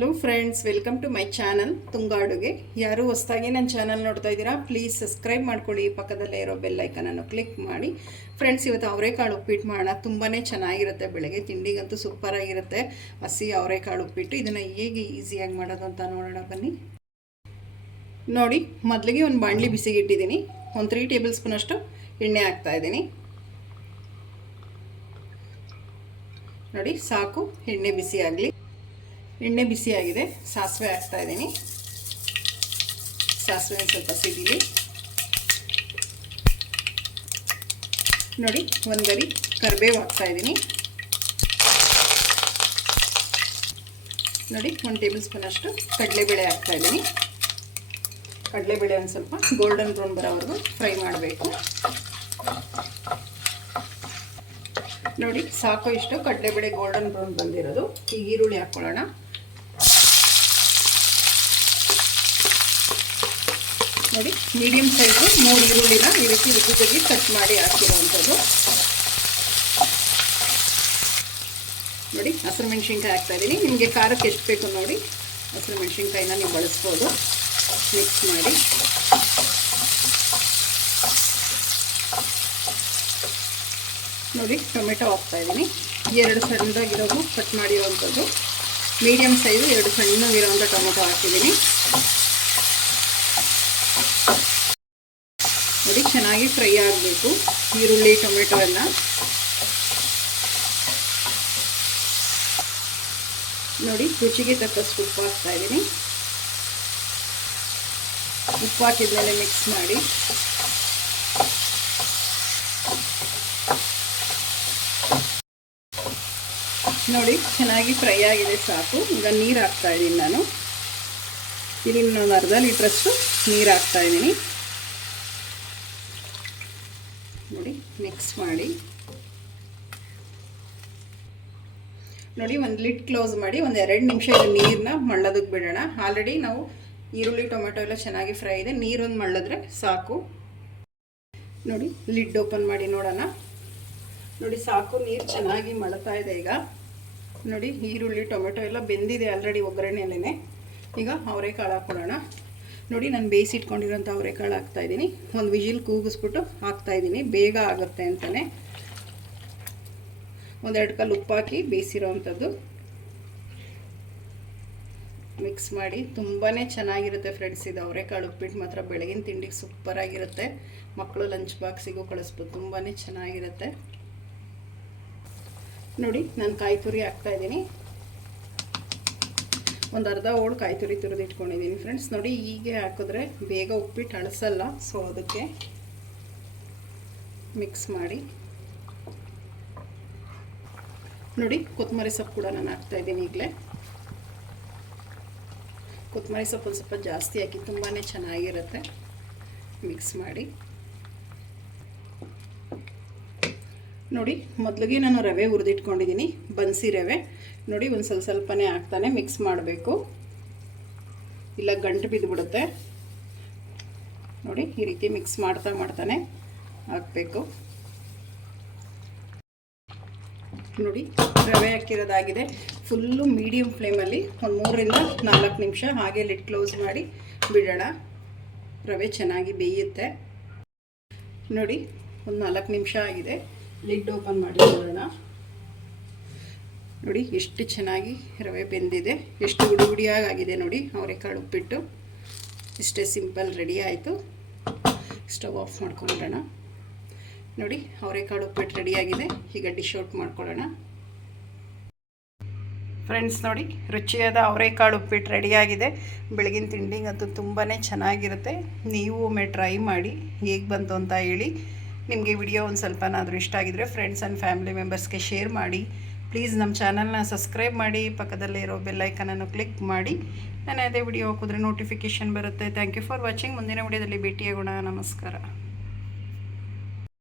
Hello friends, welcome to my channel Tunga Aduge. ಯಾರು ಹೊಸದಾಗಿ ನನ್ನ ಚಾನಲ್ ನೋಡ್ತಾ ಇದ್ದೀರಾ, ಪ್ಲೀಸ್ ಸಬ್ಸ್ಕ್ರೈಬ್ ಮಾಡ್ಕೊಳ್ಳಿ. ಪಕ್ಕದಲ್ಲೇ ಇರೋ ಬೆಲ್ ಐಕನನ್ನು ಕ್ಲಿಕ್ ಮಾಡಿ. ಫ್ರೆಂಡ್ಸ್, ಇವತ್ತು ಅವರೆಕಾಳು ಉಪ್ಪಿಟ್ಟು ಮಾಡೋಣ. ತುಂಬಾ ಚೆನ್ನಾಗಿರುತ್ತೆ, ಬೆಳಗ್ಗೆ ತಿಂಡಿಗಂತೂ ಸೂಪರಾಗಿರುತ್ತೆ. ಹಸಿ ಅವರೆಕಾಳು ಉಪ್ಪಿಟ್ಟು. ಇದನ್ನು ಹೇಗೆ ಈಸಿಯಾಗಿ ಮಾಡೋದು ಅಂತ ನೋಡೋಣ ಬನ್ನಿ. ನೋಡಿ, ಮೊದಲಿಗೆ ಒಂದು ಬಾಣಲಿ ಬಿಸಿಗೆ ಇಟ್ಟಿದ್ದೀನಿ. ಒಂದು 3 ಟೇಬಲ್ ಸ್ಪೂನ್ ಅಷ್ಟು ಎಣ್ಣೆ ಹಾಕ್ತಾಯಿದ್ದೀನಿ. ನೋಡಿ, ಸಾಕು, ಎಣ್ಣೆ ಬಿಸಿ ಆಗಲಿ. ಎಣ್ಣೆ ಬಿಸಿಯಾಗಿದೆ, ಸಾಸಿವೆ ಹಾಕ್ತಾಯಿದ್ದೀನಿ. ಸಾಸಿವೆ ಸ್ವಲ್ಪ ಸಿಡಿಲಿ. ನೋಡಿ, ಒಂದು ಗರಿ ಕರಿಬೇವು ಹಾಕ್ತಾಯಿದ್ದೀನಿ. ನೋಡಿ, 1 ಟೇಬಲ್ ಸ್ಪೂನ್ ಅಷ್ಟು ಕಡಲೆಬೇಳೆ ಹಾಕ್ತಾಯಿದ್ದೀನಿ. ಕಡಲೆಬೇಳೆ ಒಂದು ಸ್ವಲ್ಪ ಗೋಲ್ಡನ್ ಬ್ರೌನ್ ಬರೋವರೆಗೂ ಫ್ರೈ ಮಾಡಬೇಕು. ನೋಡಿ, ಸಾಕು, ಇಷ್ಟು ಕಡಲೆಬೇಳೆ ಗೋಲ್ಡನ್ ಬ್ರೌನ್ ಬಂದಿರೋದು. ಈಗ ಈರುಳ್ಳಿ ಹಾಕ್ಕೊಳ್ಳೋಣ. ನೋಡಿ, ಮೀಡಿಯಮ್ ಸೈಜು 3 ಈರುಳ್ಳಿನ ಈ ರೀತಿ ಉದ್ದುದ್ದಾಗಿ ಕಟ್ ಮಾಡಿ ಹಾಕಿರೋವಂಥದ್ದು. ನೋಡಿ, ಹಸಿರು ಮೆಣಸಿನ್ಕಾಯಿ ಹಾಕ್ತಾಯಿದ್ದೀನಿ. ನಿಮಗೆ ಖಾರಕ್ಕೆ ಎಷ್ಟು ಬೇಕು ನೋಡಿ, ಹಸಿರು ಮೆಣಸಿನ್ಕಾಯಿನ ನೀವು ಬಳಸ್ಬೋದು. ಮಿಕ್ಸ್ ಮಾಡಿ. ನೋಡಿ, ಟೊಮೆಟೊ ಹಾಕ್ತಾಯಿದ್ದೀನಿ. 2 ಸಣ್ಣದಾಗಿರೋದು ಕಟ್ ಮಾಡಿರೋವಂಥದ್ದು. ಮೀಡಿಯಮ್ ಸೈಜು 2 ಸಣ್ಣಗಿರೋವಂಥ ಟೊಮೆಟೊ ಹಾಕಿದ್ದೀನಿ. ನೋಡಿ, ಚೆನ್ನಾಗಿ ಫ್ರೈ ಆಗಬೇಕು ಈರುಳ್ಳಿ ಟೊಮೆಟೊ ಎಲ್ಲ. ನೋಡಿ, ರುಚಿಗೆ ತಕ್ಕಷ್ಟು ಉಪ್ಪು ಹಾಕ್ತಾಯಿದ್ದೀನಿ. ಉಪ್ಪು ಹಾಕಿದ್ಮೇಲೆ ಮಿಕ್ಸ್ ಮಾಡಿ. ನೋಡಿ, ಚೆನ್ನಾಗಿ ಫ್ರೈ ಆಗಿದೆ, ಸಾಕು. ಈಗ ನೀರು ಹಾಕ್ತಾಯಿದ್ದೀನಿ ನಾನು. ಇದನ್ನು ಒಂದು ಅರ್ಧ ಲೀಟ್ರಷ್ಟು ನೀರು ಹಾಕ್ತಾಯಿದ್ದೀನಿ. ನೋಡಿ, ಮಿಕ್ಸ್ ಮಾಡಿ. ನೋಡಿ, ಒಂದು ಲಿಡ್ ಕ್ಲೋಸ್ ಮಾಡಿ ಒಂದು 2 ನಿಮಿಷ ಇದು ನೀರನ್ನ ಮಳ್ಳೋದಕ್ಕೆ ಬಿಡೋಣ. ಆಲ್ರೆಡಿ ನಾವು ಈರುಳ್ಳಿ ಟೊಮೆಟೊ ಎಲ್ಲ ಚೆನ್ನಾಗಿ ಫ್ರೈ ಇದೆ. ನೀರೊಂದು ಮಳ್ಳಿದ್ರೆ ಸಾಕು. ನೋಡಿ, ಲಿಡ್ ಓಪನ್ ಮಾಡಿ ನೋಡೋಣ. ನೋಡಿ, ಸಾಕು, ನೀರು ಚೆನ್ನಾಗಿ ಮಳ್ತಾ ಇದೆ. ಈಗ ನೋಡಿ, ಈರುಳ್ಳಿ ಟೊಮೆಟೊ ಎಲ್ಲ ಬೆಂದಿದೆ ಆಲ್ರೆಡಿ ಒಗ್ಗರಣೆಯಲ್ಲೇ. ಈಗ ಅವರೆಕಾಳು ಹಾಕ್ಕೊಳ್ಳೋಣ. ನೋಡಿ, ನಾನು ಬೇಯಿಸಿಟ್ಕೊಂಡಿರೋಂಥ ಅವರೆಕಾಳು ಹಾಕ್ತಾಯಿದ್ದೀನಿ. ಒಂದು ವಿಜಿಲ್ ಕೂಗಿಸ್ಬಿಟ್ಟು ಹಾಕ್ತಾಯಿದ್ದೀನಿ, ಬೇಗ ಆಗುತ್ತೆ ಅಂತಲೇ. 1-2 ಕಲ್ಲು ಉಪ್ಪು ಹಾಕಿ ಬೇಯಿಸಿರೋವಂಥದ್ದು. ಮಿಕ್ಸ್ ಮಾಡಿ. ತುಂಬಾ ಚೆನ್ನಾಗಿರುತ್ತೆ ಫ್ರೆಂಡ್ಸ್, ಇದು ಅವರೆಕಾಳು ಉಪ್ಪಿಟ್ಟು ಮಾತ್ರ ಬೆಳಗಿನ ತಿಂಡಿಗೆ ಸೂಪರಾಗಿರುತ್ತೆ. ಮಕ್ಕಳು ಲಂಚ್ ಬಾಕ್ಸಿಗೂ ಕಳಿಸ್ಬೋದು, ತುಂಬಾ ಚೆನ್ನಾಗಿರುತ್ತೆ. ನೋಡಿ, ನಾನು ಕಾಯಿ ತುರಿ ಹಾಕ್ತಾಯಿದ್ದೀನಿ. ಒಂದು ಅರ್ಧ ಹೋಳು ಕಾಯಿ ತುರಿ ತುರಿದಿಟ್ಕೊಂಡಿದ್ದೀನಿ ಫ್ರೆಂಡ್ಸ್. ನೋಡಿ, ಹೀಗೆ ಹಾಕಿದ್ರೆ ಬೇಗ ಉಪ್ಪಿಟ್ಟು ಅಳಿಸಲ್ಲ, ಸೊ ಅದಕ್ಕೆ ಮಿಕ್ಸ್ ಮಾಡಿ. ನೋಡಿ, ಕೊತ್ತಂಬರಿ ಸೊಪ್ಪು ಕೂಡ ನಾನು ಹಾಕ್ತಾಯಿದ್ದೀನಿ ಈಗಲೇ. ಕೊತ್ತಂಬರಿ ಸೊಪ್ಪು ಒಂದು ಸ್ವಲ್ಪ ಜಾಸ್ತಿ ಹಾಕಿ, ತುಂಬಾ ಚೆನ್ನಾಗಿರುತ್ತೆ. ಮಿಕ್ಸ್ ಮಾಡಿ. ನೋಡಿ, ಮೊದಲಿಗೆ ನಾನು ರವೆ ಹುರಿದಿಟ್ಕೊಂಡಿದ್ದೀನಿ, ಬನ್ಸಿ ರವೆ. ನೋಡಿ, ಒಂದು ಸ್ವಲ್ಪನೇ ಹಾಕ್ತಾನೆ ಮಿಕ್ಸ್ ಮಾಡಬೇಕು, ಇಲ್ಲ ಗಂಟು ಬಿದ್ದುಬಿಡುತ್ತೆ. ನೋಡಿ, ಈ ರೀತಿ ಮಿಕ್ಸ್ ಮಾಡ್ತಾನೆ ಹಾಕಬೇಕು. ನೋಡಿ, ರವೆ ಹಾಕಿರೋದಾಗಿದೆ. ಫುಲ್ಲು ಮೀಡಿಯಮ್ ಫ್ಲೇಮಲ್ಲಿ ಒಂದು 3-4 ನಿಮಿಷ ಹಾಗೆ ಲಿಡ್ ಕ್ಲೋಸ್ ಮಾಡಿ ಬಿಡೋಣ. ರವೆ ಚೆನ್ನಾಗಿ ಬೇಯುತ್ತೆ. ನೋಡಿ, ಒಂದು 4 ನಿಮಿಷ ಆಗಿದೆ. ಲಿಡ್ ಓಪನ್ ಮಾಡಿ ನೋಡೋಣ. ನೋಡಿ, ಎಷ್ಟು ಚೆನ್ನಾಗಿ ರವೆ ಬೆಂದಿದೆ, ಎಷ್ಟು ಹುಡಿಯಾಗಿದೆ. ನೋಡಿ, ಅವರೆಕಾಳು ಉಪ್ಪಿಟ್ಟು ಇಷ್ಟೇ ಸಿಂಪಲ್ ರೆಡಿ ಆಯಿತು. ಸ್ಟವ್ ಆಫ್ ಮಾಡ್ಕೊಂಬಿಡೋಣ. ನೋಡಿ, ಅವರೆಕಾಳು ಉಪ್ಪಿಟ್ಟು ರೆಡಿಯಾಗಿದೆ. ಈಗ ಡಿಶ್ ಔಟ್ ಮಾಡ್ಕೊಳ್ಳೋಣ. ಫ್ರೆಂಡ್ಸ್, ನೋಡಿ, ರುಚಿಯಾದ ಅವರೆಕಾಳು ಉಪ್ಪಿಟ್ಟು ರೆಡಿಯಾಗಿದೆ. ಬೆಳಗಿನ ತಿಂಡಿಗಂತೂ ತುಂಬಾ ಚೆನ್ನಾಗಿರುತ್ತೆ. ನೀವು ಒಮ್ಮೆ ಟ್ರೈ ಮಾಡಿ, ಹೇಗೆ ಬಂತು ಅಂತ ಹೇಳಿ. ನಿಮಗೆ ವಿಡಿಯೋ ಒಂದು ಸ್ವಲ್ಪನಾದರೂ ಇಷ್ಟ ಆಗಿದ್ರೆ ಫ್ರೆಂಡ್ಸ್ ಆ್ಯಂಡ್ ಫ್ಯಾಮಿಲಿ ಮೆಂಬರ್ಸ್ಗೆ ಶೇರ್ ಮಾಡಿ. ಪ್ಲೀಸ್ ನಮ್ಮ ಚಾನಲ್ನ ಸಬ್ಸ್ಕ್ರೈಬ್ ಮಾಡಿ. ಪಕ್ಕದಲ್ಲೇ ಇರೋ ಬೆಲ್ ಐಕನನ್ನು ಕ್ಲಿಕ್ ಮಾಡಿ. ನಾನು ಅದೇ ವಿಡಿಯೋ ಹಾಕಿದ್ರೆ ನೋಟಿಫಿಕೇಷನ್ ಬರುತ್ತೆ. Thank you for watching. ಮುಂದಿನ ವಿಡಿಯೋದಲ್ಲಿ ಭೇಟಿಯಾಗೋಣ. ನಮಸ್ಕಾರ.